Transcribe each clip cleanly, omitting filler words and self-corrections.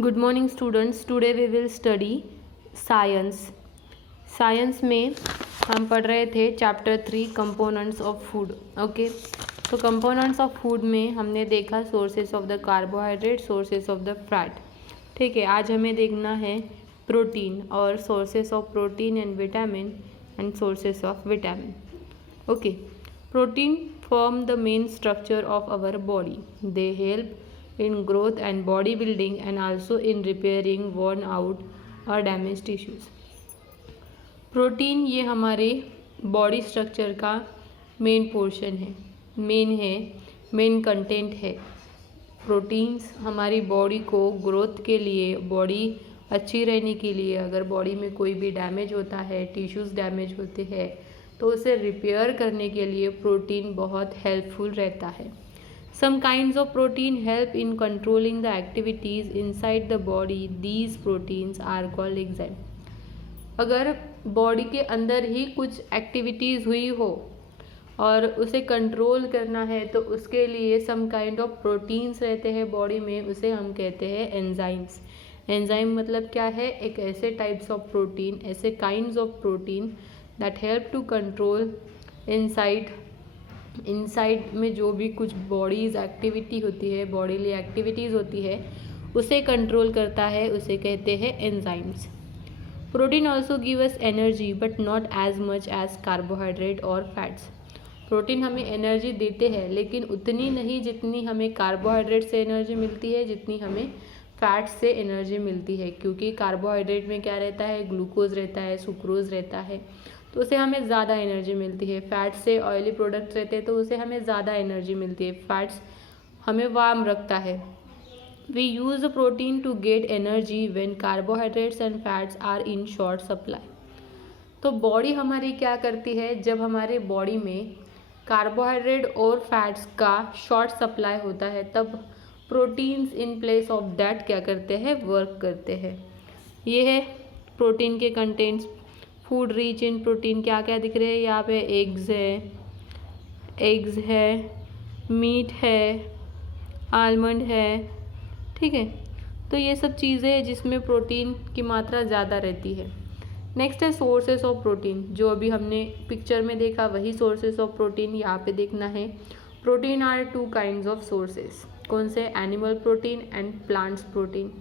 Good morning students, today we will study science. Science में हम पढ़ रहे थे chapter 3 components of food. Okay, तो कंपोनेंट्स ऑफ फूड में हमने देखा sources of the carbohydrate, sources of the fat. ठीक है, आज हमें देखना है प्रोटीन और sources of protein and vitamin and sources of vitamin. Okay, protein form the main structure of our body. They help in growth and body building and also in repairing worn out or damaged tissues. Protein ये हमारे body structure का main portion है, main content है। Proteins हमारी body को growth के लिए, body अच्छी रहने के लिए, अगर बॉडी में कोई भी डैमेज होता है, टिश्यूज़ डैमेज होते हैं तो उसे रिपेयर करने के लिए प्रोटीन बहुत हेल्पफुल रहता है। Some kinds of protein help in controlling the activities inside the body. These proteins are called enzyme. अगर बॉडी के अंदर ही कुछ एक्टिविटीज़ हुई हो और उसे कंट्रोल करना है तो उसके लिए सम काइंड ऑफ प्रोटीन्स रहते हैं बॉडी में, उसे हम कहते हैं एंजाइम्स। एंजाइम मतलब क्या है? एक ऐसे टाइप्स ऑफ प्रोटीन, ऐसे kinds of protein that help to control inside में जो भी कुछ बॉडीज एक्टिविटी होती है, बॉडीली एक्टिविटीज़ होती है, उसे कंट्रोल करता है, उसे कहते हैं enzymes. Protein also give us energy but not as much as carbohydrate और फैट्स। प्रोटीन हमें एनर्जी देते हैं लेकिन उतनी नहीं जितनी हमें कार्बोहाइड्रेट से एनर्जी मिलती है, जितनी हमें फैट से एनर्जी मिलती है, क्योंकि कार्बोहाइड्रेट में क्या रहता है? ग्लूकोज रहता है, सुक्रोज रहता है, तो उसे हमें ज़्यादा एनर्जी मिलती है। फैट से ऑयली प्रोडक्ट्स रहते हैं तो उसे हमें ज़्यादा एनर्जी मिलती है। फैट्स हमें वार्म रखता है। We use protein to get energy when carbohydrates and fats are in short supply. तो बॉडी हमारी क्या करती है? जब हमारे बॉडी में कार्बोहाइड्रेट और फैट्स का शॉर्ट सप्लाई होता है तब proteins in place of that क्या करते हैं? वर्क करते हैं। ये है प्रोटीन के contents. Food rich in protein क्या क्या दिख रहे हैं यहाँ पे? एग्स है, मीट है, आलमंड है। ठीक है, तो ये सब चीज़ें हैं जिसमें प्रोटीन की मात्रा ज़्यादा रहती है। नेक्स्ट है सोर्सेस ऑफ प्रोटीन। जो अभी हमने पिक्चर में देखा वही सोर्सेस ऑफ प्रोटीन यहाँ पे देखना है। Protein are 2 kinds of sources. कौन से? Animal protein and plants protein.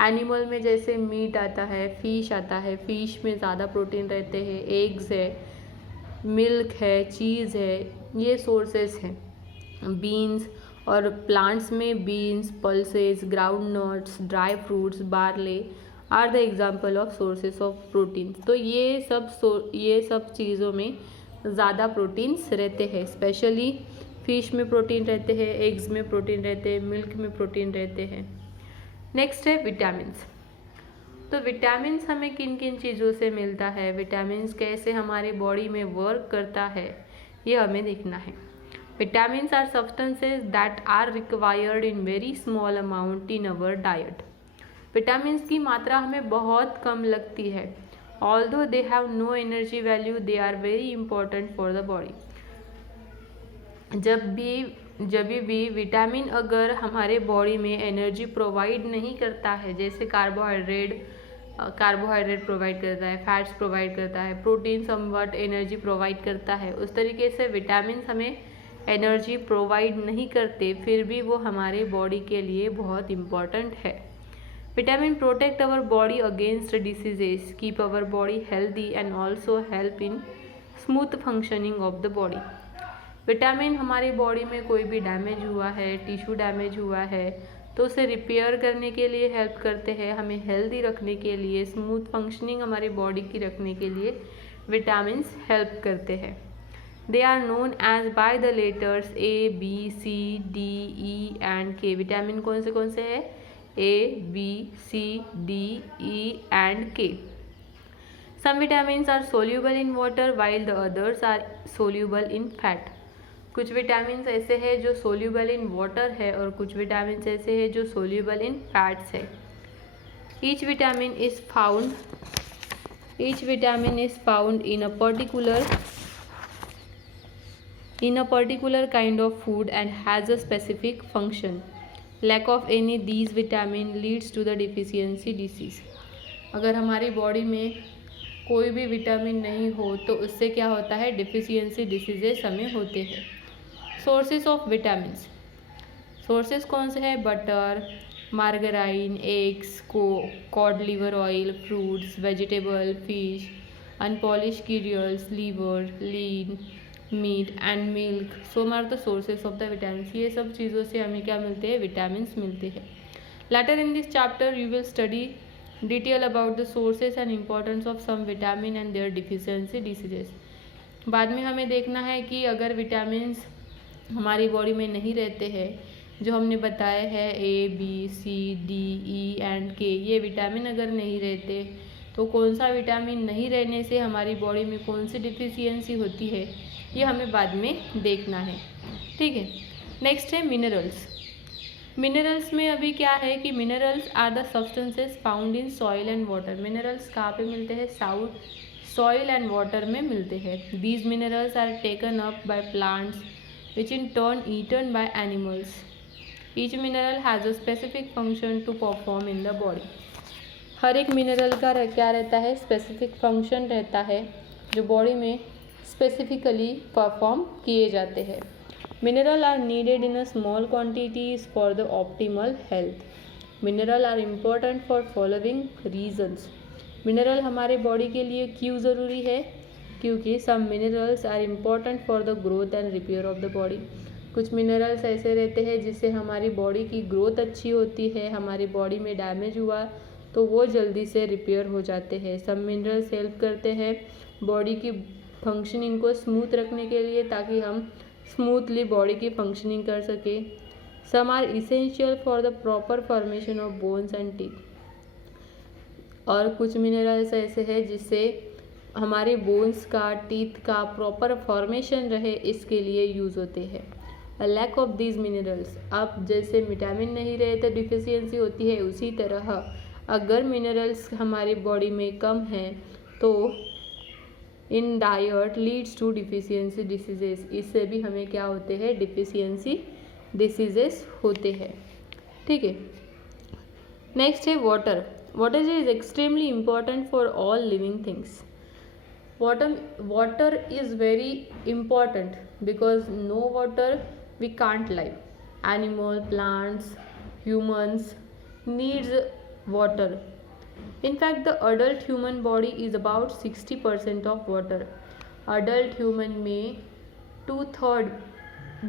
Animal में जैसे मीट आता है, फिश आता है, फिश में ज़्यादा प्रोटीन रहते हैं। एग्स है, मिल्क है, चीज़ है, ये सोर्सेस हैं। बीन्स और प्लांट्स में beans, pulses, groundnuts, dry fruits, barley are the example of sources of protein. तो ये सब चीज़ों में ज़्यादा प्रोटीन्स रहते हैं। स्पेशली फिश में प्रोटीन रहते हैं, एग्स में प्रोटीन रहते हैं, मिल्क में प्रोटीन रहते हैं। नेक्स्ट है विटामिन्स। तो विटामिन्स हमें किन किन चीज़ों से मिलता है, विटामिन्स कैसे हमारी बॉडी में वर्क करता है, ये हमें देखना है। Vitamins are substances that are required in very small amount in our diet. Vitamins की मात्रा हमें बहुत कम लगती है। Although they have no energy value, they are very important for the body. जब भी विटामिन अगर हमारे बॉडी में एनर्जी प्रोवाइड नहीं करता है, जैसे कार्बोहाइड्रेट प्रोवाइड करता है, फैट्स प्रोवाइड करता है, प्रोटीन समवट एनर्जी प्रोवाइड करता है, उस तरीके से विटामिन हमें एनर्जी प्रोवाइड नहीं करते, फिर भी वो हमारे बॉडी के लिए बहुत इम्पॉर्टेंट है। Vitamin protect our body against diseases, keep our body healthy and also help in smooth functioning of the body. Vitamin हमारी बॉडी में कोई भी डैमेज हुआ है, टिश्यू डैमेज हुआ है तो उसे रिपेयर करने के लिए हेल्प करते हैं, हमें हेल्दी रखने के लिए, स्मूथ फंक्शनिंग हमारी बॉडी की रखने के लिए विटामिन्स हेल्प करते हैं। They are known as by the letters A, B, C, D, E and K। Vitamin कौन से हैं? A, B, C, D, E and K। Some vitamins are soluble in water while the others are soluble in fat। कुछ vitamin ऐसे हैं जो soluble in water है और कुछ विटामिन ऐसे हैं जो सोल्यूबल इन फैट्स है। Each vitamin is found in a particular kind of food and has a specific function. Lack of any these vitamin leads to the deficiency disease. अगर हमारी body में कोई भी विटामिन नहीं हो तो उससे क्या होता है, डिफिशियंसी डिसीजेस हमें होते हैं। सोर्सेज ऑफ विटामिन्स, सोर्सेज कौन से हैं, butter, margarine, eggs, cod liver oil, fruits, vegetable, fish, unpolished cereals, liver, lean meat and milk, so are the sources of the vitamins. ये सब चीज़ों से हमें क्या मिलते हैं, विटामिन्स मिलते हैं। Later in this chapter you will study detail about the sources and importance of some vitamin and their deficiency diseases. बाद में हमें देखना है कि अगर विटामिन्स हमारी बॉडी में नहीं रहते हैं, जो हमने बताए हैं A, B, C, D, E and K, ये विटामिन अगर नहीं रहते तो कौन सा विटामिन नहीं रहने से हमारी बॉडी में कौन सी डिफिशियंसी होती है, ये हमें बाद में देखना है। ठीक है, नेक्स्ट है मिनरल्स। मिनरल्स में अभी क्या है कि minerals are the substances found in soil and water. Minerals कहाँ पे मिलते हैं, सॉइल एंड वाटर में मिलते हैं। These minerals are taken up by plants which in turn eaten by animals. Each mineral has a specific function to perform in the body. हर एक mineral का क्या रहता है, स्पेसिफिक फंक्शन रहता है जो बॉडी में स्पेसिफिकली परफॉर्म किए जाते हैं। Mineral are needed in a small quantities for the optimal health. Mineral are important for following reasons. Mineral हमारे बॉडी के लिए क्यों ज़रूरी है, क्योंकि some minerals are important for the growth and repair of the body. कुछ minerals ऐसे रहते हैं जिससे हमारी बॉडी की ग्रोथ अच्छी होती है, हमारी बॉडी में डैमेज हुआ तो वो जल्दी से रिपेयर हो जाते हैं। सम मिनरल्स हेल्प करते हैं बॉडी की फंक्शनिंग को स्मूथ रखने के लिए, ताकि हम स्मूथली बॉडी की फंक्शनिंग कर सके। Some are essential for the proper formation of bones and teeth. और कुछ मिनरल्स ऐसे हैं जिससे हमारे बोन्स का, टीथ का प्रॉपर फॉर्मेशन रहे, इसके लिए यूज़ होते हैं। A lack of these minerals, अब जैसे विटामिन नहीं रहे तो डिफिशियंसी होती है, उसी तरह अगर मिनरल्स हमारी बॉडी में कम हैं तो in diet leads to deficiency diseases. इससे भी हमें क्या होते हैं, डिफिशियंसी डिसीजेस होते हैं। ठीक है, नेक्स्ट है water. Water is extremely important for all living things. water is very important because no water we can't live. Animal, plants, humans needs water. In fact, the adult human body is about 60% of water. adult human में 2/3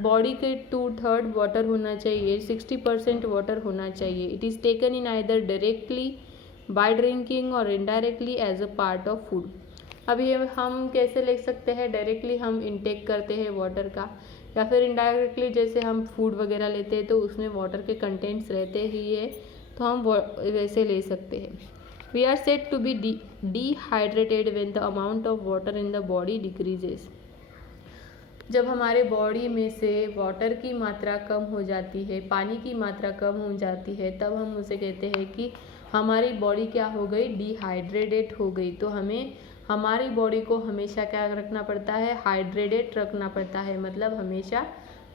body के 2/3 water होना चाहिए, 60% water होना चाहिए। It is taken in either directly by drinking और indirectly as a part of food. अब ये हम कैसे ले सकते हैं, डायरेक्टली हम इनटेक करते हैं वाटर का, या फिर इनडायरेक्टली जैसे हम फूड वगैरह लेते हैं तो उसमें वाटर के कंटेंट्स रहते ही है, तो हम वैसे ले सकते हैं। We are said to be dehydrated when the amount of water in the body decreases. जब हमारे बॉडी में से वाटर की मात्रा कम हो जाती है, पानी की मात्रा कम हो जाती है, तब हम उसे कहते हैं कि हमारी बॉडी क्या हो गई, डिहाइड्रेटेड हो गई। तो हमें हमारी बॉडी को हमेशा क्या रखना पड़ता है, हाइड्रेटेड रखना पड़ता है, मतलब हमेशा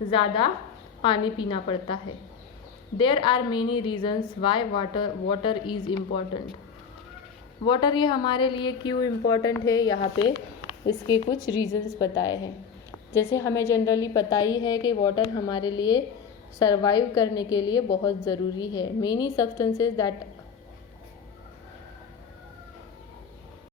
ज़्यादा पानी पीना पड़ता है। There are many reasons why water is important. Water ये हमारे लिए क्यों इम्पॉर्टेंट है, यहाँ पे इसके कुछ रीजन्स बताए हैं। जैसे हमें जनरली पता ही है कि वाटर हमारे लिए सर्वाइव करने के लिए बहुत ज़रूरी है। Many substances that